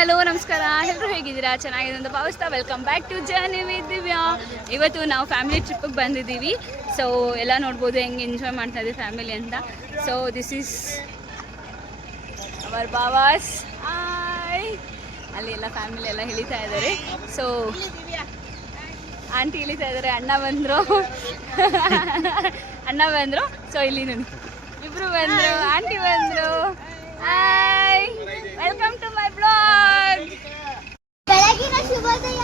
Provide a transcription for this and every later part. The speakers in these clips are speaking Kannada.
ಹಲೋ ನಮಸ್ಕಾರ, ಎಲ್ಲರೂ ಹೇಗಿದ್ದೀರಾ? ಚೆನ್ನಾಗಿದೆ ಅಂತ ಭಾವಿಸ್ತಾ welcome back to journey with Divya. ಇವತ್ತು ನಾವು ಫ್ಯಾಮಿಲಿ ಟ್ರಿಪ್ಪಿಗೆ ಬಂದಿದ್ದೀವಿ. ಸೊ ಎಲ್ಲ ನೋಡ್ಬೋದು ಹೆಂಗೆ ಎಂಜಾಯ್ ಮಾಡ್ತಾ ಇದ್ದೀವಿ ಫ್ಯಾಮಿಲಿ ಅಂತ. ಸೊ ದಿಸ್ ಈಸ್ ಅವರ್ ಬಾವಾಸ್. ಅಲ್ಲಿ ಎಲ್ಲ ಫ್ಯಾಮಿಲಿ ಎಲ್ಲ ಇಳಿತಾ ಇದ್ದಾರೆ. ಸೊ ಆಂಟಿ ಇಳಿತಾ ಇದ್ದಾರೆ, ಅಣ್ಣ ಬಂದರು. ಸೊ ಇಲ್ಲಿ ನೋಡಿ ಇಬ್ರು ಬಂದರು, ಆಂಟಿ ಬಂದರು. Hi, welcome to my blog. ಬೆಳಗಿನ ಶುಭೋದಯ.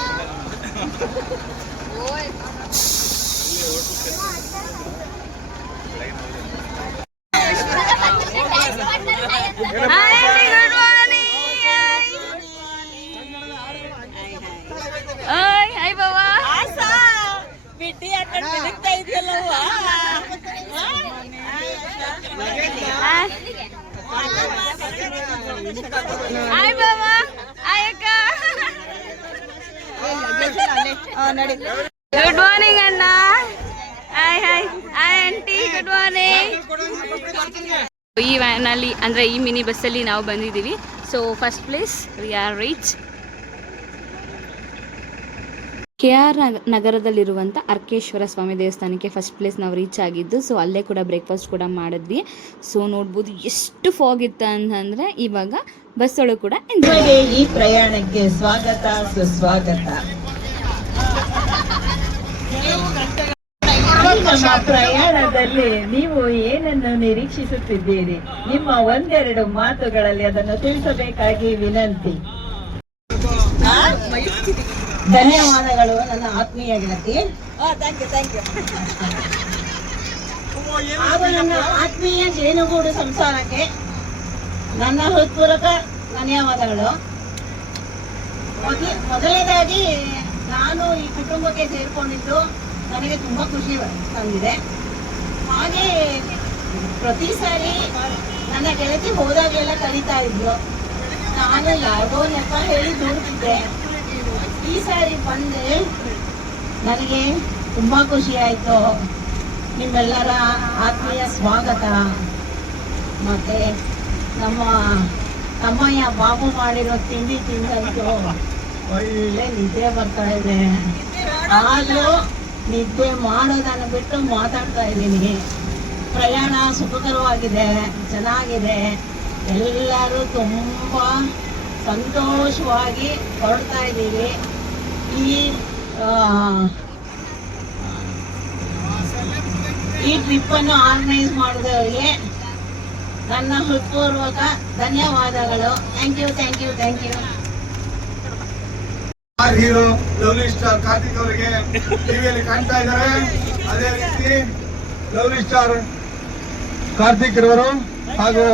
ಹಾಯ್ ಬಾವಾ. ಬಿಟ್ಟಿ ಹಾಕೊಂಡು ತಿರುಗ್ತಾ ಇದೆಯಲ್ಲವ್ವ. ಹಾಯ್ ಬಾವಾ. ಹಾಯ್ ಅಕ್ಕ. ಗುಡ್ ಮಾರ್ನಿಂಗ್ ಅಣ್ಣ. Hi hi hi aunty, good morning. ಈ ವ್ಯಾನಲ್ಲಿ ಅಂದರೆ ಈ ಮಿನಿ ಬಸ್ಸಲ್ಲಿ ನಾವು ಬಂದಿದ್ದೀವಿ. So first place we are reach KR ನಗರದಲ್ಲಿರುವಂಥ ಅರ್ಕೇಶ್ವರ ಸ್ವಾಮಿ ದೇವಸ್ಥಾನಕ್ಕೆ ಫಸ್ಟ್ ಪ್ಲೇಸ್ ನಾವು ರೀಚ್ ಆಗಿದ್ದು. ಸೊ ಅಲ್ಲೇ ಕೂಡ ಬ್ರೇಕ್ಫಾಸ್ಟ್ ಕೂಡ ಮಾಡಿದ್ವಿ. ಸೊ ನೋಡ್ಬೋದು ಎಷ್ಟು ಫಾಗ್ ಇತ್ತು ಅಂತಂದರೆ ಇವಾಗ ಬಸ್ ಒಳಗೆ ಕೂಡ ಈ ಪ್ರಯಾಣಕ್ಕೆ ಸ್ವಾಗತ ಸುಸ್ವಾಗತ. ನಮ್ಮ ಪ್ರಯಾಣದಲ್ಲಿ ನೀವು ಏನನ್ನು ನಿರೀಕ್ಷಿಸುತ್ತಿದ್ದೀರಿ? ನಿಮ್ಮ ಒಂದೆರಡು ಮಾತುಗಳಲ್ಲಿ ಅದನ್ನು ತಿಳಿಸಬೇಕಾಗಿ ವಿನಂತಿ. ಧನ್ಯವಾದಗಳು ನನ್ನ ಆತ್ಮೀಯ ಗೆಳತಿ ಹಾಗೂ ನನ್ನ ಆತ್ಮೀಯ ಜೇನುಗೂಡು ಸಂಸಾರಕ್ಕೆ ನನ್ನ ಹೃತ್ಪೂರ್ವಕ ಧನ್ಯವಾದಗಳು. ಮೊದಲನೇದಾಗಿ ನಾನು ಈ ಕುಟುಂಬಕ್ಕೆ ಸೇರ್ಕೊಂಡಿದ್ದು ನನಗೆ ತುಂಬಾ ಖುಷಿ ತಂದಿದೆ. ಹಾಗೆ ಪ್ರತಿ ಸಾರಿ ನನ್ನ ಗೆಳತಿ ಹೋದಾಗೆಲ್ಲ ಕರೀತಾ ಇದ್ರು. ನಾನು ಯಾವುದೋ ನೆಪ ಹೇಳಿ ದೂಡ್ತಿದ್ದೆ. ಈ ಸಾರಿ ಬಂದೆ, ನನಗೆ ತುಂಬಾ ಖುಷಿ ಆಯ್ತು. ನಿಮ್ಮೆಲ್ಲರ ಆತ್ಮೀಯ ಸ್ವಾಗತ. ಮತ್ತೆ ನಮ್ಮ ತಮ್ಮಯ್ಯ ಬಾಬು ಮಾಡಿರೋ ತಿಂಡಿ ತಿಂದಂತೂ ಒಳ್ಳೆ ನಿದ್ದೆ ಬರ್ತಾ ಇದೆ. ಆದ್ರೂ ನಿದ್ದೆ ಮಾಡೋದನ್ನು ಬಿಟ್ಟು ಮಾತಾಡ್ತಾ ಇದ್ದೀನಿ. ಪ್ರಯಾಣ ಸುಖಕರವಾಗಿದೆ, ಚೆನ್ನಾಗಿದೆ. ಎಲ್ಲರೂ ತುಂಬಾ ಸಂತೋಷವಾಗಿ ಹೊರಡ್ತಾ ಇದ್ದೀವಿ. ಈ ಟ್ರಿಪ್ ಅನ್ನು ಆರ್ಗನೈಸ್ ಮಾಡಿದವರಿಗೆ ನನ್ನ ಹೃತ್ಪೂರ್ವಕ ಧನ್ಯವಾದಗಳು. Thank you thank you thank you. Hero lovely star Karthik ಅವರಿಗೆ ಟಿವಿಯಲ್ಲಿ ಕಾಣ್ತಾ ಇದ್ದಾರೆ. ಅದೇ ರೀತಿ ಲವ್ಲಿ ಸ್ಟಾರ್ ಕಾರ್ತಿಕ್ ರವರು ಹಾಗೂ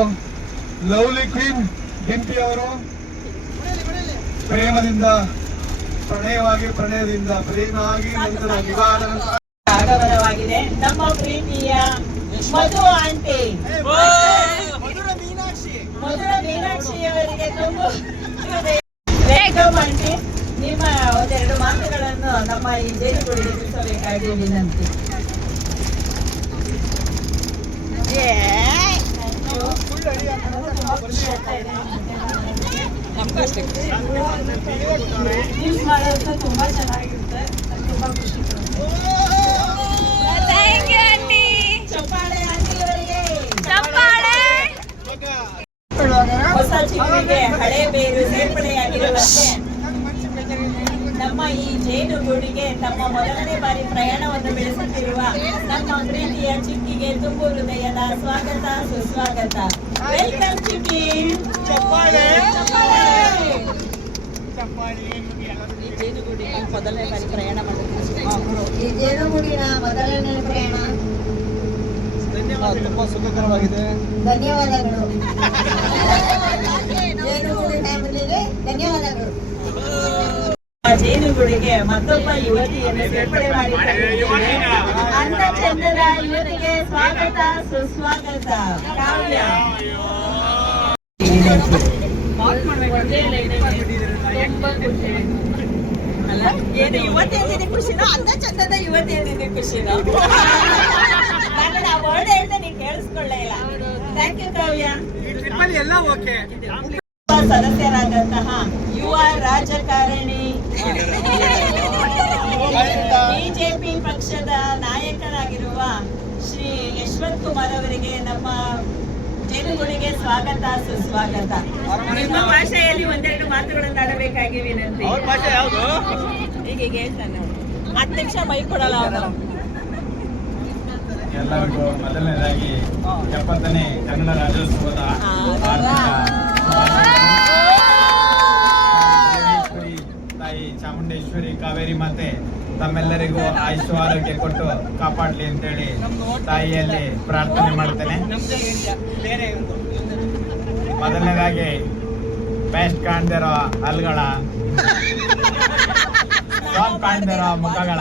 ಲವ್ಲಿ ಕ್ವೀನ್ ಡಿಂಪಿ ಅವರು ಪ್ರೇಮದಿಂದ ಪ್ರಣಯದಿಂದ ಪ್ರೇಮವಾಗಿ ನಂತರ ವಿವಾಹ ಆಗಮನವಾಗಿದೆ. ನಮ್ಮ ಪ್ರೀತಿಯ ಮಧು ಆಂಟಿ, ಮಧುರ ಮೀನಾಕ್ಷಿಯವರಿಗೆ ವೆಲ್ಕಮ್ ಆಂಟಿ. ನಿಮ್ಮ ಒಂದೆರಡು ಮಾತುಗಳನ್ನು ನಮ್ಮ ಈ ಜೇನುಗೂಡಿಗೆ ತಿಳಿಸಬೇಕಾಗಿ ವಿನಂತಿ. ತುಂಬಾ ಚೆನ್ನಾಗಿರುತ್ತೆ, ತುಂಬಾ ಖುಷಿ ಪಡುತ್ತೆ. ಚಪ್ಪಾಳೆ ಆಂಟಿಯವರಿಗೆ. ಹೊಸ ಚಿಗುರಿಗೆ ಹಳೆ ಬೇರು ಸೇರ್ಪಡೆಯಾಗಿರುವಂತೆ ನಮ್ಮ ಈ ಜೇನುಗೂಡಿಗೆ ತಮ್ಮ ಮೊದಲನೇ ಬಾರಿ ಪ್ರಯಾಣವನ್ನು ಬೆಳೆಸುತ್ತಿರುವ ನಮ್ಮ ಪ್ರೀತಿಯ ಚಿಕ್ಕಿಗೆ ತುಂಬು ಹೃದಯದ ಸ್ವಾಗತ ಸುಸ್ವಾಗತ. ವೆಲ್ಕಮ್ ಚಿಕ್ಕಿ. ಈ ಜೇನುಗೂಡಿನ ಮೊದಲನೇ ಬಾರಿ ಪ್ರಯಾಣ ಮಾಡುತ್ತಿದ್ದೀವಿ. ಈ ಜೇನುಗೂಡಿನ ಮೊದಲನೇ ಪ್ರಯಾಣ ತುಂಬಾ ಸುಖಕರವಾಗಿದೆ. ಧನ್ಯವಾದಗಳು. ಜೇನುಗೂಡಿ ಫ್ಯಾಮಿಲಿಗೆ ಧನ್ಯವಾದಗಳು. ಜೇನುಗೂಡಿಗೆ ಮತ್ತೊಬ್ಬ ಯುವತಿಯನ್ನು ಸೇರ್ಪಡೆ ಮಾಡಿಕೊಂಡಿದ್ದೇವೆ. ಅಂದ ಚಂದದ ಯುವತಿಗೆ ಸ್ವಾಗತ ಸುಸ್ವಾಗತ. ಕಾವ್ಯ. ಏನು ಯುವತಿ ಅಂದಿದೆ ಖುಷಿನೋ, ಅಂದ ಚಂದದ ಯುವತಿ ಅಂದಿದೆ ಖುಷಿನೋ? ನಾನು ಆ ವರ್ಡ್ ಹೇಳ್ದೆ ನೀನ್ ಕೇಳಿಸ್ಕೊಳ್ಳೇ ಇಲ್ಲ. ಥ್ಯಾಂಕ್ ಯು ಕಾವ್ಯ. ಎಲ್ಲ ಓಕೆ. ಸದಸ್ಯರಾದಂತಹ ರಾಜಕಾರಣಿ, ಬಿಜೆಪಿ ಪಕ್ಷದ ನಾಯಕರಾಗಿರುವ ಶ್ರೀ ಯಶವಂತ್ ಕುಮಾರ್ ಅವರಿಗೆ ನಮ್ಮ ಜೇನುಗೂಡಿಗೆ ಸ್ವಾಗತ ಸುಸ್ವಾಗತ. ನಿಮ್ಮ ಭಾಷೆಯಲ್ಲಿ ಒಂದೆರಡು ಮಾತುಗಳನ್ನು ಆಡಬೇಕಾಗಿ ವಿನಂತಿ. ಈಗ ಹೇಳ್ತಾನೆ 10 ನಿಮಿಷ ಮೈ ಕೊಡಲ್ಲ ಅವನು. ಎಲ್ಲರಿಗೂ ಮೊದಲನೇದಾಗಿ 70ನೇ ಕನ್ನಡ ರಾಜ್ಯೋತ್ಸವದ ತಾಯಿ ಚಾಮುಂಡೇಶ್ವರಿ ಕಾವೇರಿ ಮಾತೆ ತಮ್ಮೆಲ್ಲರಿಗೂ ಆಯುಷ್ಯ ಆರೋಗ್ಯ ಕೊಟ್ಟು ಕಾಪಾಡಲಿ ಅಂತೇಳಿ ತಾಯಿಯಲ್ಲಿ ಪ್ರಾರ್ಥನೆ ಮಾಡ್ತೇನೆ. ಮೊದಲನೇದಾಗಿ ಬೆಸ್ಟ್ ಕಾಣ್ದಿರೋ ಹಲ್ಗಳ, ಸಾಫ್ಟ್ ಕಾಣ್ದಿರೋ ಮುಖಗಳ,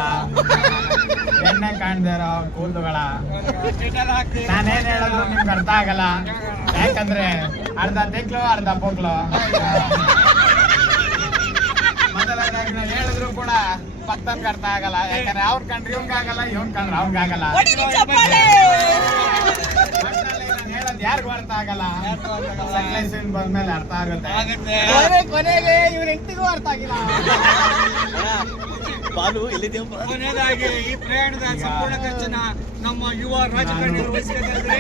ಎಣ್ಣೆ ಕಾಣ್ದಿರೋ ಕೂದಲುಗಳ, ನಾನೇನ್ ಹೇಳಿದ್ರು ನಿಮ್ಗೆ ಅರ್ಥ ಆಗಲ್ಲ. ಯಾಕಂದ್ರೆ ಅರ್ಧ ತಿಕ್ಲು ಅರ್ಧ ಪೋಕ್ಲು. ಮೊದಲನೇದಾಗಿ ನಾನು ಹೇಳಿದ್ರು ಕೂಡ ಪಕ್ಕಂಗೆ ಅರ್ಥ ಆಗಲ್ಲ. ಯಾಕಂದ್ರೆ ಅವ್ರ ಕಂಡ್ರೆ ಇವ್ಗಾಗಲ್ಲ, ಇವನ್ ಕಂಡ್ರೆ ಅವ್ಗಾಗಲ್ಲ. ನಾನು ಹೇಳೋದು ಯಾರಿಗೂ ಅರ್ಥ ಆಗಲ್ಲ. ಸಕ್ಲೇಶನ್ ಬಂದ್ಮೇಲೆ ಅರ್ಥ ಆಗುತ್ತೆ. ಕೊನೆಗೆ ಇವ್ರ ಹೆಂಡತಿಗೂ ಅರ್ಥ ಆಗಿಲ್ಲ. ಕೊನೆಯದಾಗಿ ಈ ಪ್ರಯಾಣದ ಸಂಪೂರ್ಣ ಖರ್ಚನ್ನ ನಮ್ಮ ಯುವ ರಾಜಕಾರಣಿಗಳು ವಹಿಸಿಕೊಂಡಿದ್ದಾರೆ.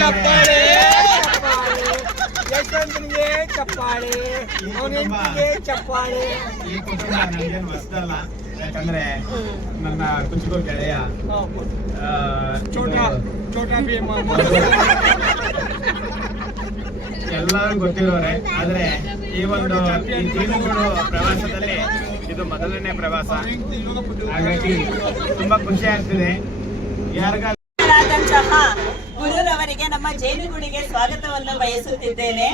ಚಪ್ಪಾಳೆ, ಯಶವಂತನಿಗೆ ಚಪ್ಪಾಳೆ, ಅವನಿಗೆ ಚಪ್ಪಾಳೆ. ಈ ಕುಟುಂಬ ನನಗೇನು ಹೊಸದಲ್ಲ. ಯಾಕಂದ್ರೆ ನನ್ನ ಕುಚುಕು ಗೆಳೆಯ ಚೋಟಾ ಭೀಮ ಎಲ್ಲರೂ ಗೊತ್ತಿರೋರೆ. ಆದ್ರೆ ಈ ಒಂದು ಜೇನುಗೂಡು ಪ್ರವಾಸದಲ್ಲಿ ಇದು ಮೊದಲನೇ ಪ್ರವಾಸ. ಹಾಗಾಗಿ ತುಂಬಾ ಖುಷಿ ಆಗ್ತಿದೆ. ಯಾರಿಗಾದಂತಹ ಗುರುರವರಿಗೆ ನಮ್ಮ ಜೇನುಗೂಡಿಗೆ ಸ್ವಾಗತವನ್ನು ಬಯಸುತ್ತಿದ್ದೇನೆ.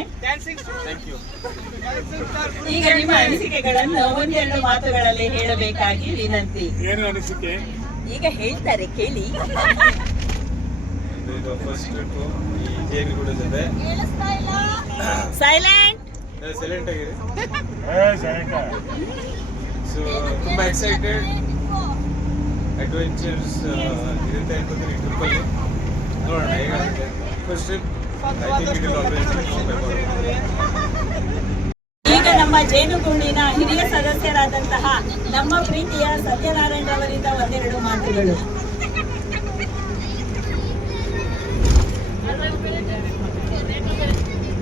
ಈಗ ನಿಮ್ಮ ಅನಿಸಿಕೆಗಳನ್ನು ಒಂದೆರಡು ಮಾತುಗಳಲ್ಲಿ ಹೇಳಬೇಕಾಗಿ ವಿನಂತಿ. ಏನು ಅನಿಸಿಕೆ? ಈಗ ಹೇಳ್ತಾರೆ ಕೇಳಿ. ಫಸ್ಟ್ ಟ್ರಿಪ್ ಈ ಜೇನುಗೂಡು ಜೊತೆ ಸೈಲೆಂಟ್ ಸೈಲೆಂಟ್ ಆಗಿರಿ. ಸೊ ತುಂಬಾ ಎಕ್ಸೈಟೆಡ್, ಅಡ್ವೆಂಚರ್ಸ್ ಇರುತ್ತೆ ಅನ್ಕೋತೀನಿ ಟ್ರಿಪ್ಪಲ್ಲಿ. ನೋಡೋಣ ಹೇಗಾಗುತ್ತೆ. First trip I think it will always. ಈಗ ನಮ್ಮ ಜೇನುಗೂಡಿನ ಹಿರಿಯ ಸದಸ್ಯರಾದಂತಹ ನಮ್ಮ ಪ್ರೀತಿಯ ಸತ್ಯನಾರಾಯಣ ಅವರಿಂದ ಒಂದೆರಡು ಮಾತುಗಳು.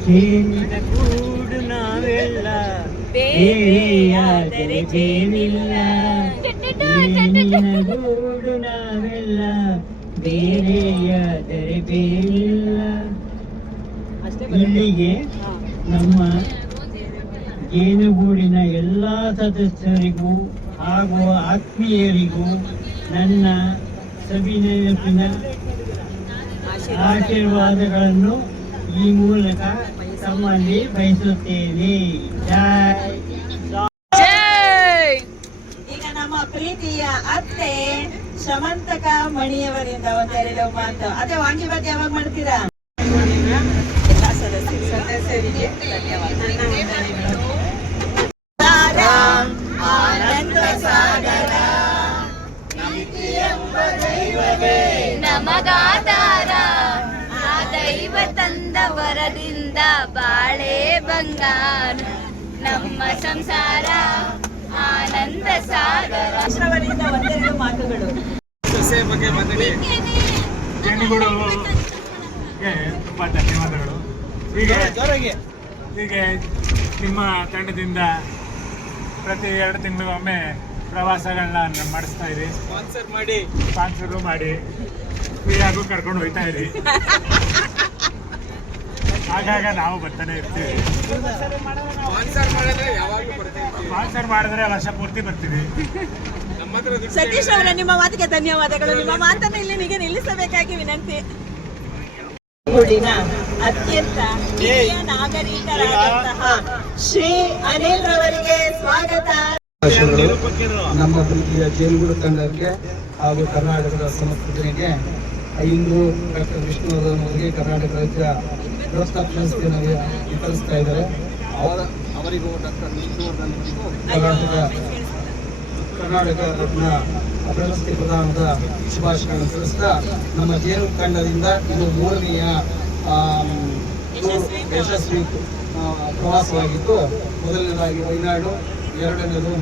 ಜೇನಿನಗೂಡು ನಾವೆಲ್ಲ ಬೇರೆಯಾದರೆ ಜೇನಿಲ್ಲ, ಜೇನಿನಗೂಡು ನಾವೆಲ್ಲ ಬೇರೆಯಾದರೆ ಬೇನಿಲ್ಲ. ಇಲ್ಲಿಗೆ ನಮ್ಮ ಜೇನುಗೂಡಿನ ಎಲ್ಲ ಸದಸ್ಯರಿಗೂ ಹಾಗೂ ಆತ್ಮೀಯರಿಗೂ ನನ್ನ ಸವಿನಯಪಿನ ಆಶೀರ್ವಾದಗಳನ್ನು ಈ ಮೂಲಕ ತಮ್ಮಲ್ಲಿ ಬಯಸುತ್ತೇನೆ. ಈಗ ನಮ್ಮ ಪ್ರೀತಿಯ ಅತ್ತೆ ಶಮಂತಕ ಮಣಿಯವರಿಂದ ಒಂದೆರಡು ಮಾತು. ಅದೇ ವಾಂಗಿಬಾತ್ ಯಾವಾಗ ಮಾಡ್ತೀರಾ? ಎಲ್ಲ ಸದಸ್ಯರಿಗೆ ಧನ್ಯವಾದಗಳು. ಆನಂದ ಸಾಗರ ನಮಗಾಧಾರ ಆ ದೈವ ತಂದ ವರದಿಂದ ಬಾಳೆ ಬಂಗಾರ ನಮ್ಮ ಸಂಸಾರ ಆನಂದ ಸಾಗರ. ಅವರಿಂದ ಒಂದೆರಡು ಮಾತುಗಳು. ಸಸ್ಯ ಬಗ್ಗೆ ಮಾತಾಡಿ. ಜೇನುಗೂಡುಗೆ ತುಂಬಾ ಧನ್ಯವಾದಗಳು. ಹೀಗೆ ನಿಮ್ಮ ತಂಡದಿಂದ ಪ್ರತಿ 2 ತಿಂಗಳಿಗೊಮ್ಮೆ ಪ್ರವಾಸಗಳನ್ನ ಮಾಡಿಸ್ತಾ ಇರಿ. ಸ್ಪಾನ್ಸರ್ ಮಾಡಿ ಫ್ರೀಯಾಗೂ ಕರ್ಕೊಂಡು ಹೋಗ್ತಾ ಇರಿ. ಆಗಾಗ ನಾವು ಬರ್ತಾನೆ ಇರ್ತೀವಿ. ಸ್ಪಾನ್ಸರ್ ಮಾಡಿದ್ರೆ ವರ್ಷ ಪೂರ್ತಿ ಬರ್ತೀವಿ. ಸತೀಶ್ ಅವರ ನಿಮ್ಮ ಮಾತಿಗೆ ಧನ್ಯವಾದಗಳು. ನಿಮ್ಮ ಮಾತನ್ನು ಇಲ್ಲಿ ನಿಲ್ಲಿಸಬೇಕಾಗಿ ವಿನಂತಿ. ಗೂಡಿನ ಅತ್ಯಂತ ಹಿರಿಯ ನಾಗರಿಕರಾದಂತಹ ಶ್ರೀ ಅನಿಲ್ ರವರಿಗೆ ಸ್ವಾಗತ. ನಮ್ಮ ಪ್ರೀತಿಯ ಜೇನುಗೂಡು ತಂಡಕ್ಕೆ ಹಾಗೂ ಕರ್ನಾಟಕದ ಸಂಸ್ಕೃತಿಗೆ ಇಂದು ಡಾಕ್ಟರ್ ವಿಷ್ಣುವರ್ಧನ್ ಅವರಿಗೆ ಕರ್ನಾಟಕ ರಾಜ್ಯ ವ್ಯವಸ್ಥಾ ಪ್ರಶಸ್ತಿಯನ್ನು ವಿತರಿಸ್ತಾ ಇದ್ದಾರೆ. ಅವರಿಗೂ ಡಾಕ್ಟರ್ ವಿಷ್ಣುವರ್ಧನ್ ಕರ್ನಾಟಕ ರತ್ನ ಪ್ರಶಸ್ತಿ ಪ್ರದಾನದ ಶುಭಾಶಯಗಳನ್ನು ತಿಳಿಸ್ತಾ ನಮ್ಮ ಜೇನು ತಂಡದಿಂದ ಇದು 3ನೆಯ ಇವತ್ತು ಯಶಸ್ವಿ ಪ್ರವಾಸವಾಗಿತ್ತು. ಮೊದಲನೇದಾಗಿ ವಯನಾಡು, ಎರಡನೇದು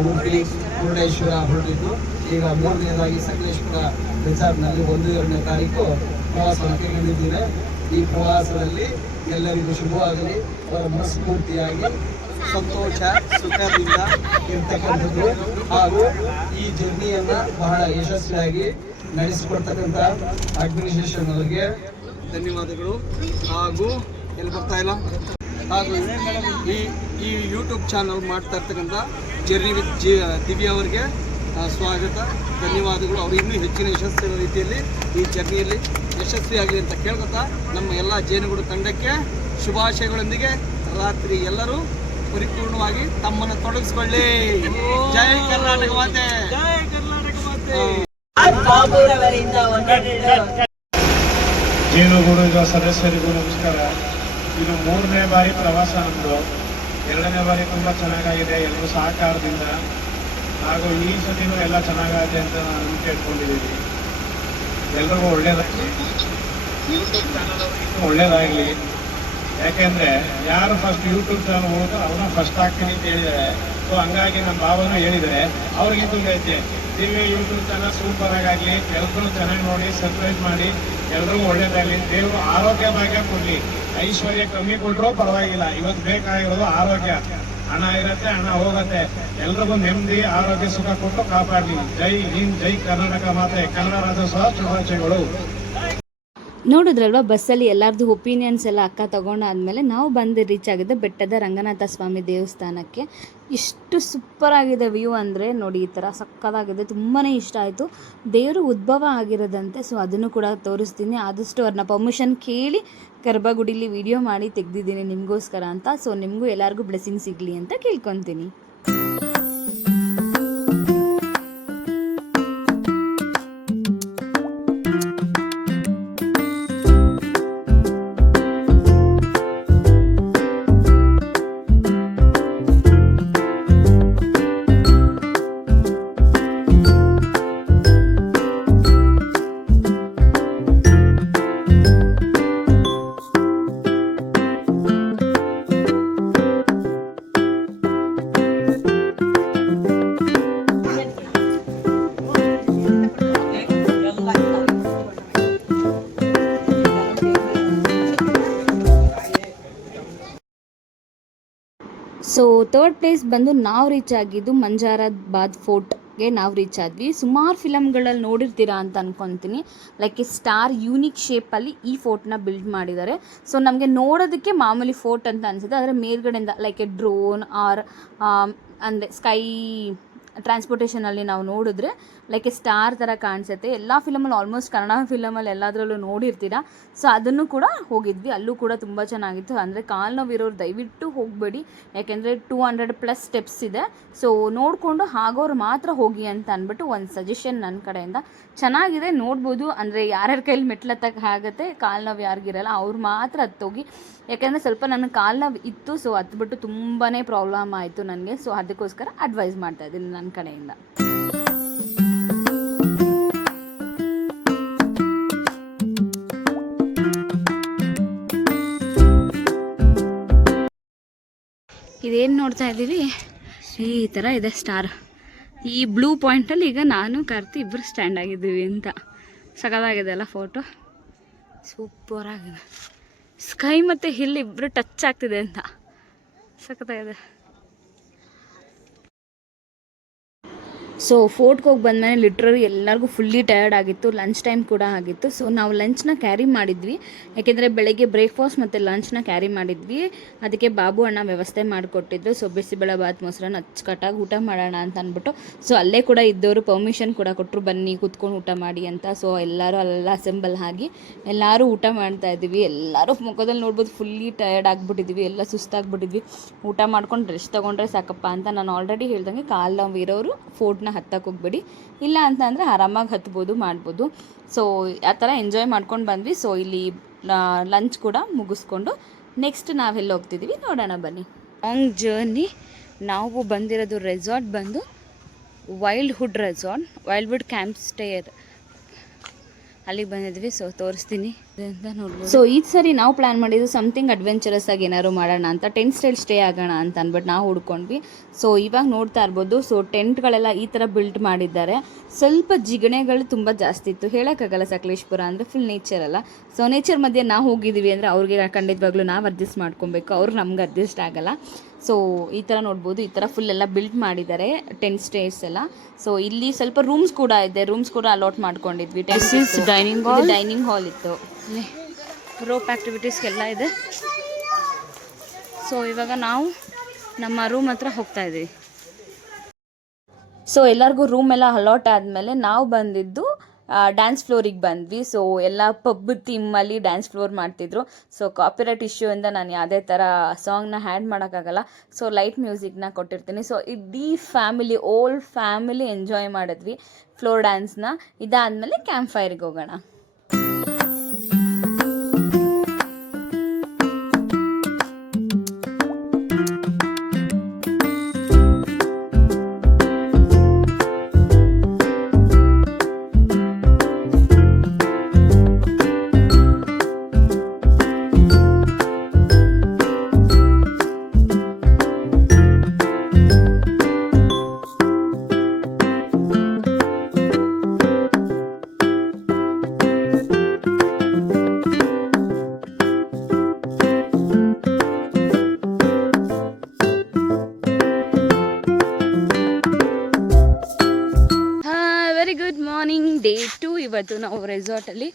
ಉಡುಪಿ ಮುರುಡೇಶ್ವರ ಹೊರಟಿದ್ದು, ಈಗ ಮೂರನೇದಾಗಿ ಸಕಲೇಶ್ಪುರ ರಿಸಾರ್ಟ್ನಲ್ಲಿ 1-2ನೇ ತಾರೀಕು ಪ್ರವಾಸವನ್ನು ಕೈಗೊಂಡಿದ್ದೇನೆ. ಈ ಪ್ರವಾಸದಲ್ಲಿ ಎಲ್ಲರಿಗೂ ಶುಭವಾಗಲಿ, ಅವರ ಮನಸ್ಫೂರ್ತಿಯಾಗಿ ಸಂತೋಷ ಸುಖದಿಂದ ಇರ್ತಕ್ಕಂಥದ್ದು ಹಾಗೂ ಈ ಜರ್ನಿಯನ್ನು ಬಹಳ ಯಶಸ್ವಿಯಾಗಿ ನಡೆಸಿಕೊಡ್ತಕ್ಕಂಥ ಅಡ್ಮಿನಿಸ್ಟ್ರೇಷನ್ ಅವರಿಗೆ ಧನ್ಯವಾದಗಳು. ಹಾಗೂ ಎಲ್ಲಿ ಬರ್ತಾ ಇಲ್ಲ ಹಾಗೂ ಈ ಯೂಟ್ಯೂಬ್ ಚಾನಲ್ ಮಾಡ್ತಾ ಇರ್ತಕ್ಕಂಥ ಜರ್ನಿ ವಿತ್ ದಿವ್ಯಾ ಅವರಿಗೆ ಸ್ವಾಗತ, ಧನ್ಯವಾದಗಳು. ಅವರು ಇನ್ನೂ ಹೆಚ್ಚಿನ ಯಶಸ್ಸಿನ ರೀತಿಯಲ್ಲಿ ಈ ಜರ್ನಿಯಲ್ಲಿ ಯಶಸ್ವಿಯಾಗಲಿ ಅಂತ ಕೇಳ್ಕೊತಾ ನಮ್ಮ ಎಲ್ಲ ಜೇನುಗೂಡು ತಂಡಕ್ಕೆ ಶುಭಾಶಯಗಳೊಂದಿಗೆ ರಾತ್ರಿ ಎಲ್ಲರೂ ಪರಿಪೂರ್ಣವಾಗಿ ತಮ್ಮನ್ನು ತೊಡಗಿಸಿಕೊಳ್ಳಿ. ಜೈ ಕರ್ನಾಟಕ ಮಾತೆ, ಜೈ ಕರ್ನಾಟಕ ಮಾತೆ. ಬಾಬುರವರಿಂದ ಜೇನುಗೂಡು ಸದಸ್ಯರಿಗೂ ನಮಸ್ಕಾರ. ಇದು 3ನೇ ಬಾರಿ ಪ್ರವಾಸ ನಮ್ಮದು. 2ನೇ ಬಾರಿ ತುಂಬ ಚೆನ್ನಾಗಾಗಿದೆ ಎಲ್ಲರೂ ಸಹಕಾರದಿಂದ, ಹಾಗೂ ಈ ಸತಿನೂ ಎಲ್ಲ ಚೆನ್ನಾಗಾಗಿದೆ ಅಂತ ನಾನು ಕೇಳ್ಕೊಂಡಿದ್ದೀನಿ. ಎಲ್ರಿಗೂ ಒಳ್ಳೇದಾಗಲಿ, ಯೂಟ್ಯೂಬ್ ಚಾನಲ್ ಅವರಿಗೂ ಒಳ್ಳೇದಾಗಲಿ. ಯಾಕೆಂದರೆ ಯಾರು ಫಸ್ಟ್ ಯೂಟ್ಯೂಬ್ ಚಾನಲ್ ಹೋಗುತ್ತೋ ಅವ್ರನ್ನ ಫಸ್ಟ್ ಹಾಕ್ತೀನಿ ಅಂತ ಹೇಳಿದ್ದಾರೆ. ಸೊ ಹಂಗಾಗಿ ನಮ್ಮ ಭಾವನೂ ಹೇಳಿದರೆ ಅವ್ರಿಗೆ ತುಂಬ ಐತೆ. ದಿವ್ಯ ಯೂಟ್ಯೂಬ್ ಚಾನಲ್ ಸೂಪರ್ ಆಗಲಿ, ಎಲ್ಲರೂ ಚೆನ್ನಾಗಿ ನೋಡಿ ಸಬ್ಸ್ಕ್ರೈಬ್ ಮಾಡಿ, ಎಲ್ರಿಗೂ ಒಳ್ಳೇದಾಗಲಿ. ದೇವರು ಆರೋಗ್ಯ ಭಾಗ್ಯ ಕೊಡಲಿ. ಐಶ್ವರ್ಯ ಕಮ್ಮಿ ಕೊಟ್ಟರೂ ಪರವಾಗಿಲ್ಲ, ಇವತ್ತು ಬೇಕಾಗಿರೋದು ಆರೋಗ್ಯ. ಹಣ ಇರುತ್ತೆ, ಹಣ ಹೋಗುತ್ತೆ, ಎಲ್ರಿಗೂ ನೆಮ್ಮದಿ ಆರೋಗ್ಯ ಸುಖ ಕೊಟ್ಟು ಕಾಪಾಡಲಿ. ಜೈ ಹಿಂದ್, ಜೈ ಕರ್ನಾಟಕ ಮಾತೆ, ಕನ್ನಡ ರಾಜ್ಯೋತ್ಸವ ಶುಭಾಶಯಗಳು. ನೋಡಿದ್ರಲ್ವ ಬಸ್ಸಲ್ಲಿ ಎಲ್ಲರದ್ದು ಒಪಿನಿಯನ್ಸ್ ಎಲ್ಲ ಅಕ್ಕ ತೊಗೊಂಡಾದ್ಮೇಲೆ ನಾವು ಬಂದು ರೀಚ್ ಆಗಿದ್ದೆ ಬೆಟ್ಟದ ರಂಗನಾಥ ಸ್ವಾಮಿ ದೇವಸ್ಥಾನಕ್ಕೆ. ಎಷ್ಟು ಸೂಪರಾಗಿದೆ ವ್ಯೂ ಅಂದರೆ ನೋಡಿ, ಈ ಥರ ಸಕ್ಕತ್ತಾಗಿದೆ, ತುಂಬಾ ಇಷ್ಟ ಆಯಿತು. ದೇವರು ಉದ್ಭವ ಆಗಿರೋದಂತೆ, ಸೊ ಅದನ್ನು ಕೂಡ ತೋರಿಸ್ತೀನಿ. ಆದಷ್ಟು ಅವ್ರನ್ನ ಪರ್ಮಿಷನ್ ಕೇಳಿ ಗರ್ಭಗುಡಿಲಿ ವಿಡಿಯೋ ಮಾಡಿ ತೆಗೆದಿದ್ದೀನಿ ನಿಮಗೋಸ್ಕರ ಅಂತ. ಸೊ ನಿಮಗೂ ಎಲ್ಲರಿಗೂ ಬ್ಲೆಸ್ಸಿಂಗ್ ಸಿಗಲಿ ಅಂತ ಕೇಳ್ಕೊತೀನಿ. ಸೊ 3rd ಪ್ಲೇಸ್ ಬಂದು ನಾವು ರೀಚ್ ಆಗಿದ್ದು ಮಂಜಾರಾಬಾದ್ ಫೋರ್ಟ್ಗೆ ನಾವು ರೀಚ್ ಆದ್ವಿ. ಸುಮಾರು ಫಿಲಮ್ಗಳಲ್ಲಿ ನೋಡಿರ್ತೀರಾ ಅಂತ ಅನ್ಕೊತೀನಿ. ಲೈಕ್ ಸ್ಟಾರ್ ಯೂನಿಕ್ ಶೇಪಲ್ಲಿ ಈ ಫೋರ್ಟ್ನ ಬಿಲ್ಡ್ ಮಾಡಿದ್ದಾರೆ. ಸೊ ನಮಗೆ ನೋಡೋದಕ್ಕೆ ಮಾಮೂಲಿ ಫೋರ್ಟ್ ಅಂತ ಅನಿಸುತ್ತೆ, ಆದರೆ ಮೇಲ್ಗಡೆಯಿಂದ ಲೈಕ್ ಡ್ರೋನ್ ಆರ್ ಅಂದರೆ ಸ್ಕೈ ಟ್ರಾನ್ಸ್ಪೋರ್ಟೇಷನಲ್ಲಿ ನಾವು ನೋಡಿದ್ರೆ ಲೈಕ್ ಸ್ಟಾರ್ ಥರ ಕಾಣಿಸುತ್ತೆ. ಎಲ್ಲ ಫಿಲಮಲ್ಲಿ ಆಲ್ಮೋಸ್ಟ್ ಕನ್ನಡ ಫಿಲಮಲ್ಲಿ ಎಲ್ಲದರಲ್ಲೂ ನೋಡಿರ್ತೀರ. ಸೊ ಅದನ್ನು ಕೂಡ ಹೋಗಿದ್ವಿ, ಅಲ್ಲೂ ಕೂಡ ತುಂಬ ಚೆನ್ನಾಗಿತ್ತು. ಅಂದರೆ ಕಾಲು ನೋವಿರೋರು ದಯವಿಟ್ಟು ಹೋಗಬೇಡಿ, ಯಾಕೆಂದರೆ 200+ ಸ್ಟೆಪ್ಸ್ ಇದೆ. ಸೊ ನೋಡಿಕೊಂಡು ಆಗೋರು ಮಾತ್ರ ಹೋಗಿ ಅಂತ ಅಂದ್ಬಿಟ್ಟು ಒಂದು ಸಜೆಷನ್ ನನ್ನ ಕಡೆಯಿಂದ. ಚೆನ್ನಾಗಿದೆ, ನೋಡ್ಬೋದು. ಅಂದರೆ ಯಾರ್ಯಾರ ಕೈಲಿ ಮೆಟ್ಲು ಹತ್ತಕ್ಕೆ ಆಗುತ್ತೆ, ಕಾಲು ನೋವು ಯಾರಿಗಿರಲ್ಲ ಅವ್ರು ಮಾತ್ರ ಹತ್ತೋಗಿ. ಯಾಕೆಂದರೆ ಸ್ವಲ್ಪ ನನ್ನ ಕಾಲು ನೋವು ಇತ್ತು, ಸೊ ಹತ್ಬಿಟ್ಟು ತುಂಬಾ ಪ್ರಾಬ್ಲಮ್ ಆಯಿತು ನನಗೆ. ಸೊ ಅದಕ್ಕೋಸ್ಕರ ಅಡ್ವೈಸ್ ಮಾಡ್ತಾ ಇದ್ದೀನಿ ನನ್ನ ಕಡೆಯಿಂದ. ಇದೇನು ನೋಡ್ತಾ ಇದ್ದೀವಿ, ಈ ಥರ ಇದೆ ಸ್ಟಾರ್. ಈ ಬ್ಲೂ ಪಾಯಿಂಟಲ್ಲಿ ಈಗ ನಾನು ಕಾರ್ತಿ ಇಬ್ಬರು ಸ್ಟ್ಯಾಂಡ್ ಆಗಿದ್ದೀವಿ ಅಂತ. ಸಖತ್ತಾಗಿದೆ ಅಲ್ಲ ಫೋಟೋ, ಸೂಪರಾಗಿದೆ. ಸ್ಕೈ ಮತ್ತು ಹಿಲ್ ಇಬ್ಬರು ಟಚ್ ಆಗ್ತಿದೆ ಅಂತ ಸಖತ್ತಾಗಿದೆ. ಸೊ ಫೋರ್ಟ್ಗೆ ಹೋಗಿ ಬಂದಮೇಲೆ ಲಿಟ್ರಲಿ ಎಲ್ಲರಿಗೂ ಫುಲ್ಲಿ ಟಯರ್ಡ್ ಆಗಿತ್ತು. ಲಂಚ್ ಟೈಮ್ ಕೂಡ ಆಗಿತ್ತು. ಸೊ ನಾವು ಲಂಚ್ನ ಕ್ಯಾರಿ ಮಾಡಿದ್ವಿ, ಯಾಕೆಂದರೆ ಬೆಳಗ್ಗೆ ಬ್ರೇಕ್ಫಾಸ್ಟ್ ಮತ್ತು ಲಂಚ್ನ ಕ್ಯಾರಿ ಮಾಡಿದ್ವಿ. ಅದಕ್ಕೆ ಬಾಬು ಅಣ್ಣ ವ್ಯವಸ್ಥೆ ಮಾಡಿಕೊಟ್ಟಿದ್ರು. ಸೊ ಬಿಸಿಬೇಳೆ ಬಾತ್ ಮೊಸರನ್ನ ಅಚ್ಚುಕಟ್ಟಾಗಿ ಊಟ ಮಾಡೋಣ ಅಂತ ಅಂದ್ಬಿಟ್ಟು, ಸೊ ಅಲ್ಲೇ ಕೂಡ ಇದ್ದವರು ಪರ್ಮಿಷನ್ ಕೂಡ ಕೊಟ್ಟರು, ಬನ್ನಿ ಕೂತ್ಕೊಂಡು ಊಟ ಮಾಡಿ ಅಂತ. ಸೊ ಎಲ್ಲರೂ ಅಲ್ಲೆಲ್ಲ ಅಸೆಂಬಲ್ ಆಗಿ ಎಲ್ಲರೂ ಊಟ ಮಾಡ್ತಾ ಇದ್ದೀವಿ. ಎಲ್ಲರೂ ಮುಖದಲ್ಲಿ ನೋಡ್ಬೋದು ಫುಲ್ಲಿ ಟಯರ್ಡ್ ಆಗಿಬಿಟ್ಟಿದ್ವಿ, ಎಲ್ಲ ಸುಸ್ತಾಗ್ಬಿಟ್ಟಿದ್ವಿ. ಊಟ ಮಾಡ್ಕೊಂಡು ರೆಸ್ಟ್ ತೊಗೊಂಡ್ರೆ ಸಾಕಪ್ಪ ಅಂತ. ನಾನು ಆಲ್ರೆಡಿ ಹೇಳ್ದಂಗೆ ಕಾಲು ನೋವು ಇರೋರು ಫೋರ್ಟ್ನ ಹತ್ತಕ್ಕೆ ಹೋಗ್ಬೇಡಿ, ಇಲ್ಲ ಅಂತ ಅಂದರೆ ಆರಾಮಾಗಿ ಹತ್ಬೋದು ಮಾಡ್ಬೋದು. ಸೊ ಆ ಥರ ಎಂಜಾಯ್ ಮಾಡ್ಕೊಂಡು ಬಂದ್ವಿ. ಸೊ ಇಲ್ಲಿ ಲಂಚ್ ಕೂಡ ಮುಗಿಸ್ಕೊಂಡು ನೆಕ್ಸ್ಟ್ ನಾವೆಲ್ಲ ಹೋಗ್ತಿದ್ದೀವಿ ನೋಡೋಣ ಬನ್ನಿ. Long journey. ನಾವು ಬಂದಿರೋದು ರೆಸಾರ್ಟ್ ಬಂದು ವೈಲ್ಡ್ಹುಡ್ ರೆಸಾರ್ಟ್, ವೈಲ್ಡ್ವುಡ್ ಕ್ಯಾಂಪ್ ಸ್ಟೇಯರ್ ಅಲ್ಲಿಗೆ ಬಂದಿದ್ವಿ. ಸೊ ತೋರಿಸ್ತೀನಿ. ಸೊ ಈ ಸರಿ ನಾವು ಪ್ಲ್ಯಾನ್ ಮಾಡಿದ್ದು ಸಮಥಿಂಗ್ ಅಡ್ವೆಂಚರಸ್ ಆಗಿ ಏನಾದ್ರು ಮಾಡೋಣ ಅಂತ, ಟೆಂಟ್ ಸ್ಟೈಲ್ ಸ್ಟೇ ಆಗೋಣ ಅಂತ ಅಂದ್ಬಿಟ್ಟು ನಾವು ಹುಡ್ಕೊಂಡ್ವಿ. ಸೊ ಇವಾಗ ನೋಡ್ತಾ ಇರ್ಬೋದು, ಸೊ ಟೆಂಟ್ಗಳೆಲ್ಲ ಈ ಥರ ಬಿಲ್ಟ್ ಮಾಡಿದ್ದಾರೆ. ಸ್ವಲ್ಪ ಜಿಗಣೆಗಳು ತುಂಬ ಜಾಸ್ತಿ ಇತ್ತು, ಹೇಳೋಕ್ಕಾಗಲ್ಲ. ಸಕಲೇಶ್ಪುರ ಅಂದರೆ ಫುಲ್ ನೇಚರ್ ಅಲ್ಲ. ಸೊ ನೇಚರ್ ಮಧ್ಯೆ ನಾವು ಹೋಗಿದ್ದೀವಿ ಅಂದರೆ ಅವ್ರಿಗೆ ಖಂಡಿತವಾಗ್ಲೂ ನಾವು ಅಡ್ಜಸ್ಟ್ ಮಾಡ್ಕೊಬೇಕು, ಅವ್ರು ನಮ್ಗೆ ಅಡ್ಜಸ್ಟ್ ಆಗಲ್ಲ. ಸೊ ಈ ಥರ ನೋಡ್ಬೋದು, ಈ ಥರ ಫುಲ್ ಎಲ್ಲ ಬಿಲ್ಟ್ ಮಾಡಿದ್ದಾರೆ ಟೆಂಟ್ ಸ್ಟೇಸ್ ಎಲ್ಲ. ಸೊ ಇಲ್ಲಿ ಸ್ವಲ್ಪ ರೂಮ್ಸ್ ಕೂಡ ಇದೆ, ರೂಮ್ಸ್ ಕೂಡ ಅಲಾಟ್ ಮಾಡ್ಕೊಂಡಿದ್ವಿ. ಡೈನಿಂಗ್ ಹಾಲ್ ಇತ್ತು, ರೋಪ್ ಆ್ಯಕ್ಟಿವಿಟೀಸ್ಗೆಲ್ಲ ಇದೆ. ಸೊ ಇವಾಗ ನಾವು ನಮ್ಮ ರೂಮ್ ಹತ್ರ ಹೋಗ್ತಾ ಇದ್ದೀವಿ. ಸೊ ಎಲ್ಲರಿಗೂ ರೂಮ್ ಎಲ್ಲ ಅಲಾಟ್ ಆದಮೇಲೆ ನಾವು ಬಂದಿದ್ದು ಡ್ಯಾನ್ಸ್ ಫ್ಲೋರಿಗೆ ಬಂದ್ವಿ. ಸೊ ಎಲ್ಲ ಪಬ್ ಥೀಮಲ್ಲಿ ಡ್ಯಾನ್ಸ್ ಫ್ಲೋರ್ ಮಾಡ್ತಿದ್ರು. ಸೊ ಕಾಪಿರೈಟ್ ಇಶ್ಯೂಯಿಂದ ನಾನು ಯಾವುದೇ ಥರ ಸಾಂಗ್ನ ಹ್ಯಾಡ್ ಮಾಡೋಕ್ಕಾಗಲ್ಲ. ಸೊ ಲೈಟ್ ಮ್ಯೂಸಿಕ್ನ ಕೊಟ್ಟಿರ್ತೀನಿ. ಸೊ ಇಡೀ ಫ್ಯಾಮಿಲಿ, ಓಲ್ಡ್ ಫ್ಯಾಮಿಲಿ ಎಂಜಾಯ್ ಮಾಡಿದ್ವಿ ಫ್ಲೋರ್ ಡ್ಯಾನ್ಸ್ನ. ಇದಾದಮೇಲೆ ಕ್ಯಾಂಪ್ ಫೈರ್ಗೆ ಹೋಗೋಣ. ಗುಡ್ ಮಾರ್ನಿಂಗ್, ಡೇ 2 ಇವತ್ತು ನಾವು ರೆಸಾರ್ಟಲ್ಲಿ.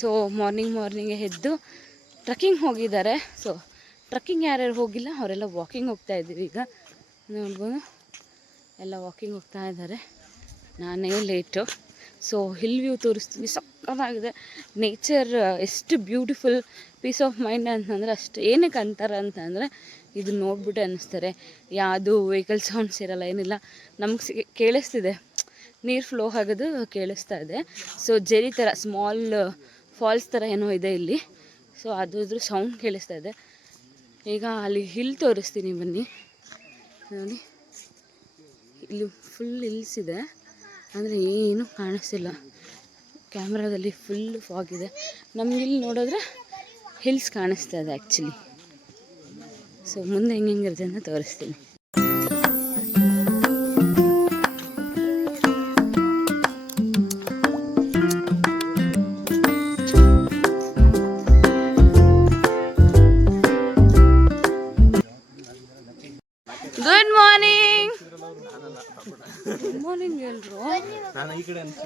ಸೊ ಮಾರ್ನಿಂಗ್ ಎದ್ದು ಟ್ರಕ್ಕಿಂಗ್ ಹೋಗಿದ್ದಾರೆ. ಸೊ ಟ್ರಕ್ಕಿಂಗ್ ಯಾರ್ಯಾರು ಹೋಗಿಲ್ಲ ಅವರೆಲ್ಲ ವಾಕಿಂಗ್ ಹೋಗ್ತಾ ಇದ್ದೀವಿ. ಈಗ ನೋಡ್ಬೋದು ಎಲ್ಲ ವಾಕಿಂಗ್ ಹೋಗ್ತಾ ಇದ್ದಾರೆ, ನಾನೇ ಲೇಟು. ಸೊ ಹಿಲ್ ವ್ಯೂ ತೋರಿಸ್ತೀನಿ, ಸಕ್ಕತ್ತಾಗಿದೆ ನೇಚರ್. ಎಷ್ಟು ಬ್ಯೂಟಿಫುಲ್, ಪೀಸ್ ಆಫ್ ಮೈಂಡ್ ಅಂತಂದರೆ ಅಷ್ಟು. ಏನಕ್ಕೆ ಅಂತಾರೆ ಅಂತಂದರೆ ಇದು ನೋಡ್ಬಿಟ್ಟು ಅನ್ನಿಸ್ತಾರೆ, ಯಾವುದು ವೆಹಿಕಲ್ ಸೌಂಡ್ಸ್ ಇರೋಲ್ಲ, ಏನಿಲ್ಲ. ನಮಗೆ ಕೇಳಿಸ್ತಿದೆ, ನೀರು ಫ್ಲೋ ಆಗೋದು ಕೇಳಿಸ್ತಾ ಇದೆ. ಸೊ ಜರಿ ಥರ ಸ್ಮಾಲ್ ಫಾಲ್ಸ್ ಥರ ಏನೋ ಇದೆ ಇಲ್ಲಿ. ಸೊ ಅದ್ರ ಸೌಂಡ್ ಕೇಳಿಸ್ತಾ ಇದೆ. ಈಗ ಅಲ್ಲಿ ಹಿಲ್ ತೋರಿಸ್ತೀನಿ ಬನ್ನಿ. ನೋಡಿ, ಇಲ್ಲಿ ಫುಲ್ ಹಿಲ್ಸ್ ಇದೆ, ಅಂದರೆ ಏನೂ ಕಾಣಿಸ್ತಿಲ್ಲ ಕ್ಯಾಮ್ರಾದಲ್ಲಿ, ಫುಲ್ ಫಾಗ್ ಇದೆ. ನಮ್ಗೆ ಇಲ್ಲಿ ನೋಡಿದ್ರೆ ಹಿಲ್ಸ್ ಕಾಣಿಸ್ತಾ ಇದೆ ಆ್ಯಕ್ಚುಲಿ. ಸೊ ಮುಂದೆ ಹೆಂಗಿರುತ್ತೆ ಅಂತ ತೋರಿಸ್ತೀನಿ. Good morning. ಗುಡ್ ಮಾರ್ನಿಂಗ್ ಎಲ್ರು.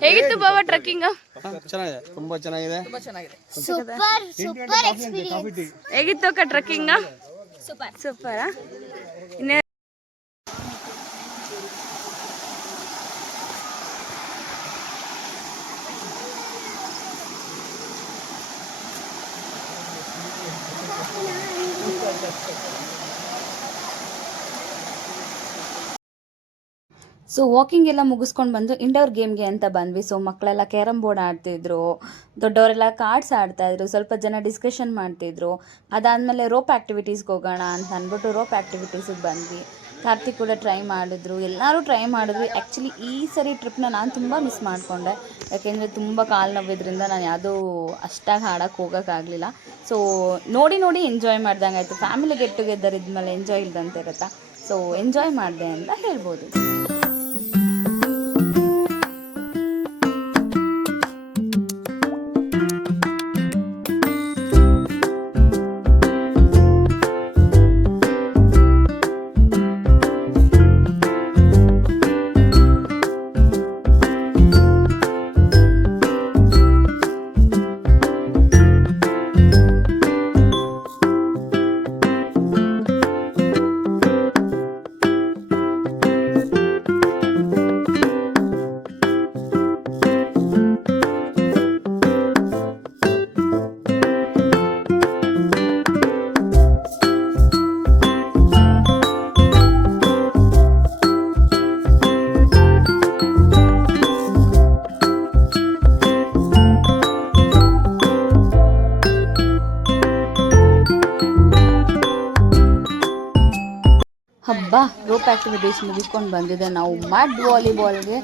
ಹೇಗಿತ್ತು ಬಾಬಾ ಟ್ರೆಕ್ಕಿಂಗ್? ಚೆನ್ನಾಗಿದೆ, ತುಂಬಾ ಚೆನ್ನಾಗಿದೆ. ಹೇಗಿತ್ತು ಅಕ್ಕ ಟ್ರೆಕ್ಕಿಂಗ್? ಸೂಪರಾ? ಇನ್ನೇ ಸೊ ವಾಕಿಂಗ್ ಎಲ್ಲ ಮುಗಿಸ್ಕೊಂಡು ಬಂದು ಇಂಡೋರ್ ಗೇಮ್ಗೆ ಅಂತ ಬಂದ್ವಿ. ಸೊ ಮಕ್ಕಳೆಲ್ಲ ಕ್ಯಾರಮ್ ಬೋರ್ಡ್ ಆಡ್ತಿದ್ರು, ದೊಡ್ಡವರೆಲ್ಲ ಕಾರ್ಡ್ಸ್ ಆಡ್ತಾಯಿದ್ರು, ಸ್ವಲ್ಪ ಜನ ಡಿಸ್ಕಷನ್ ಮಾಡ್ತಿದ್ರು. ಅದಾದಮೇಲೆ ರೋಪ್ ಆ್ಯಕ್ಟಿವಿಟೀಸ್ಗೆ ಹೋಗೋಣ ಅಂತ ಅಂದ್ಬಿಟ್ಟು ರೋಪ್ ಆ್ಯಕ್ಟಿವಿಟೀಸಿಗೆ ಬಂದ್ವಿ. ಕಾರ್ತಿಕ್ ಕೂಡ ಟ್ರೈ ಮಾಡಿದ್ರು, ಎಲ್ಲರೂ ಟ್ರೈ ಮಾಡಿದ್ವಿ. ಆ್ಯಕ್ಚುಲಿ ಈ ಸರಿ ಟ್ರಿಪ್ನ ನಾನು ತುಂಬ ಮಿಸ್ ಮಾಡಿಕೊಂಡೆ, ಯಾಕೆಂದರೆ ತುಂಬ ಕಾಲು ನೋವಿದ್ರಿಂದ ನಾನು ಯಾವುದೂ ಅಷ್ಟಾಗಿ ಆಡೋಕ್ಕೆ ಹೋಗೋಕ್ಕಾಗಲಿಲ್ಲ. ಸೊ ನೋಡಿ ಎಂಜಾಯ್ ಮಾಡ್ದಂಗೆ ಆಯಿತು. ಫ್ಯಾಮಿಲಿ ಗೆಟ್ ಟುಗೆದರ್ ಇದ್ಮೇಲೆ ಎಂಜಾಯ್ ಇಲ್ದಂತೆ ಇರುತ್ತಾ. ಸೊ ಎಂಜಾಯ್ ಮಾಡಿದೆ ಅಂತ ಹೇಳ್ಬೋದು. ಹಬ್ಬ ರೋಪ್ ಆ್ಯಕ್ಟಿವಿಟೀಸ್ ಮುಗಿಸ್ಕೊಂಡು ಬಂದಿದೆ ನಾವು ಮಡ್ ವಾಲಿಬಾಲ್ಗೆ.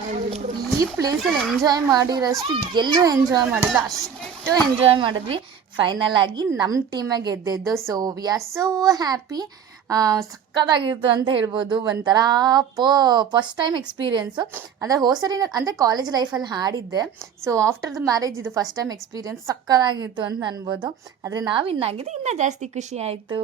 ಈ ಪ್ಲೇಸಲ್ಲಿ ಎಂಜಾಯ್ ಮಾಡಿರೋಷ್ಟು ಎಲ್ಲೂ ಎಂಜಾಯ್ ಮಾಡಿಲ್ಲ, ಅಷ್ಟು ಎಂಜಾಯ್ ಮಾಡಿದ್ವಿ. ಫೈನಲ್ ಆಗಿ ನಮ್ಮ ಟೀಮಾಗ ಗೆದ್ದಿದ್ದು. So we are so happy. ಸಕ್ಕತ್ತಾಗಿತ್ತು ಅಂತ ಹೇಳ್ಬೋದು. ಒಂಥರ ಫಸ್ಟ್ ಟೈಮ್ ಎಕ್ಸ್ಪೀರಿಯೆನ್ಸು. ಅಂದರೆ ಹೋಸರಿನ ಅಂದರೆ ಕಾಲೇಜ್ ಲೈಫಲ್ಲಿ ಹಾಡಿದ್ದೆ. ಸೊ ಆಫ್ಟರ್ ದ ಮ್ಯಾರೇಜ್ ಇದು ಫಸ್ಟ್ ಟೈಮ್ ಎಕ್ಸ್ಪೀರಿಯೆನ್ಸ್. ಸಕ್ಕತ್ತಾಗಿತ್ತು ಅಂತ ಅನ್ಬೋದು. ಆದರೆ ನಾವು ಇನ್ನಾಗಿದೆ ಇನ್ನೂ ಜಾಸ್ತಿ ಖುಷಿ ಆಯಿತು.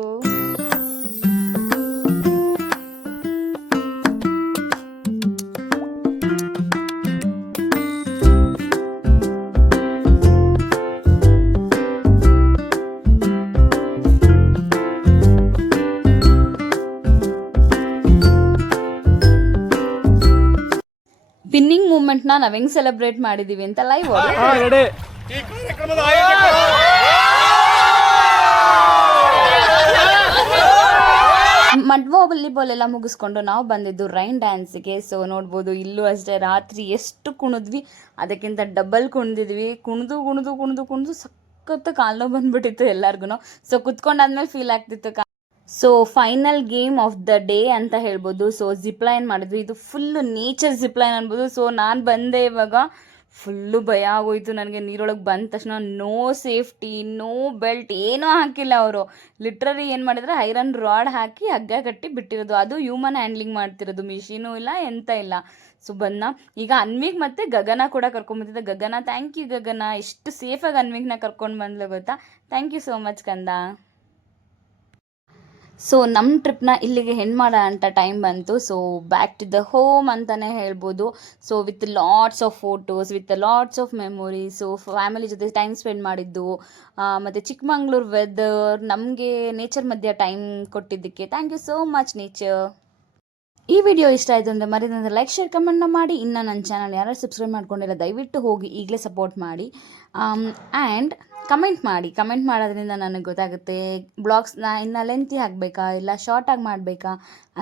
ವಿನ್ನಿಂಗ್ ಮೂಮೆಂಟ್ನ ನಾವು ಹೆಂಗೆ ಸೆಲೆಬ್ರೇಟ್ ಮಾಡಿದ್ದೀವಿ ಅಂತ ಲೈವ್ ಈ ಕಾರ್ಯಕ್ರಮದ ಆಯೋಜಕರು ಮಡ್ ವಾಲಿಬಾಲ್ ಎಲ್ಲ ಮುಗಿಸ್ಕೊಂಡು ನಾವು ಬಂದಿದ್ದು ರೈನ್ ಡ್ಯಾನ್ಸಿಗೆ. ಸೊ ನೋಡ್ಬೋದು ಇಲ್ಲೂ ಅಷ್ಟೇ ರಾತ್ರಿ ಎಷ್ಟು ಕುಣಿದ್ವಿ, ಅದಕ್ಕಿಂತ ಡಬಲ್ ಕುಣಿದಿದ್ವಿ. ಕುಣಿದು ಸಖತ್ತು ಕಾಲು ನೋವು ಬಂದ್ಬಿಟ್ಟಿತ್ತು ಎಲ್ಲರಿಗೂ. ಸೊ ಕುತ್ಕೊಂಡಾದ್ಮೇಲೆ ಫೀಲ್ ಆಗ್ತಿತ್ತು. So final game of the day ಅಂತ ಹೇಳ್ಬೋದು. ಸೊ ಜಿಪ್ಲೈನ್ ಮಾಡಿದ್ವಿ. ಇದು ಫುಲ್ಲು ನೇಚರ್ ಜಿಪ್ಲೈನ್ ಅನ್ಬೋದು. ಸೊ ನಾನು ಬಂದೆ ಇವಾಗ ಫುಲ್ಲು ಭಯ ಆಗೋಯ್ತು ನನಗೆ. ನೀರೊಳಗೆ ಬಂದ ತಕ್ಷಣ ನೋ ಸೇಫ್ಟಿ, ನೋ ಬೆಲ್ಟ್, ಏನೂ ಹಾಕಿಲ್ಲ ಅವರು. ಲಿಟ್ರಲಿ ಏನು ಮಾಡಿದ್ರೆ ಐರನ್ ರಾಡ್ ಹಾಕಿ ಹಗ್ಗ ಕಟ್ಟಿ ಬಿಟ್ಟಿರೋದು. ಅದು ಹ್ಯೂಮನ್ ಹ್ಯಾಂಡ್ಲಿಂಗ್ ಮಾಡ್ತಿರೋದು, ಮಿಷಿನೂ ಇಲ್ಲ ಎಂತ ಇಲ್ಲ. ಸೊ ಈಗ ಅನ್ವಿಗ್ ಮತ್ತು ಗಗನ ಕೂಡ ಕರ್ಕೊಂಡ್ಬಂದಿದ್ದೆ. ಗಗನ ಥ್ಯಾಂಕ್ ಯು ಗಗನ, ಎಷ್ಟು ಸೇಫಾಗಿ ಅನ್ವಿಗ್ನ ಕರ್ಕೊಂಡು ಬಂದ್ಲು ಗೊತ್ತಾ. ಥ್ಯಾಂಕ್ ಯು ಸೋ ಮಚ್ ಕಂದ. ಸೊ ನಮ್ಮ ಟ್ರಿಪ್ನ ಇಲ್ಲಿಗೆ ಹೆಣ್ಣು ಮಾಡೋ ಅಂಥ ಟೈಮ್ ಬಂತು. So back to the home ಅಂತಲೇ ಹೇಳ್ಬೋದು. So with lots of photos, with lots of memories. So family ಜೊತೆ ಟೈಮ್ ಸ್ಪೆಂಡ್ ಮಾಡಿದ್ದು, ಮತ್ತು ಚಿಕ್ಕಮಂಗ್ಳೂರು ವೆದರ್, ನಮಗೆ ನೇಚರ್ ಮಧ್ಯೆ ಟೈಮ್ ಕೊಟ್ಟಿದ್ದಕ್ಕೆ thank you so much nature. ಈ ವಿಡಿಯೋ ಇಷ್ಟ ಆಯಿತು ಅಂದರೆ ಮರಿದಂದ್ರೆ ಲೈಕ್ ಶೇರ್ ಕಮೆಂಟ್ನ ಮಾಡಿ. ಇನ್ನು ನನ್ನ ಚಾನಲ್ ಯಾರು ಸಬ್ಸ್ಕ್ರೈಬ್ ಮಾಡ್ಕೊಂಡಿಲ್ಲ ದಯವಿಟ್ಟು ಹೋಗಿ ಈಗಲೇ ಸಪೋರ್ಟ್ ಮಾಡಿ. ಆ್ಯಂಡ್ ಕಮೆಂಟ್ ಮಾಡೋದ್ರಿಂದ ನನಗೆ ಗೊತ್ತಾಗುತ್ತೆ ಬ್ಲಾಗ್ಸ್ನ ಇನ್ನು ಲೆಂತಿ ಆಗಬೇಕಾ ಇಲ್ಲ ಶಾರ್ಟಾಗಿ ಮಾಡಬೇಕಾ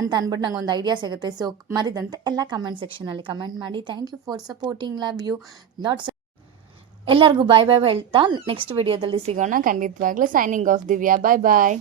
ಅಂತ ಅಂದ್ಬಿಟ್ಟು ನಂಗೆ ಒಂದು ಐಡಿಯಾ ಸಿಗುತ್ತೆ. ಸೊ ಮರಿದಂತೆ ಎಲ್ಲ ಕಮೆಂಟ್ ಸೆಕ್ಷನಲ್ಲಿ ಕಮೆಂಟ್ ಮಾಡಿ. Thank you for supporting, love you lots. ಎಲ್ಲರಿಗೂ ಬಾಯ್ ಹೇಳ್ತಾ ನೆಕ್ಸ್ಟ್ ವಿಡಿಯೋದಲ್ಲಿ ಸಿಗೋಣ ಖಂಡಿತವಾಗ್ಲೂ. Signing off Divya. ಬಾಯ್.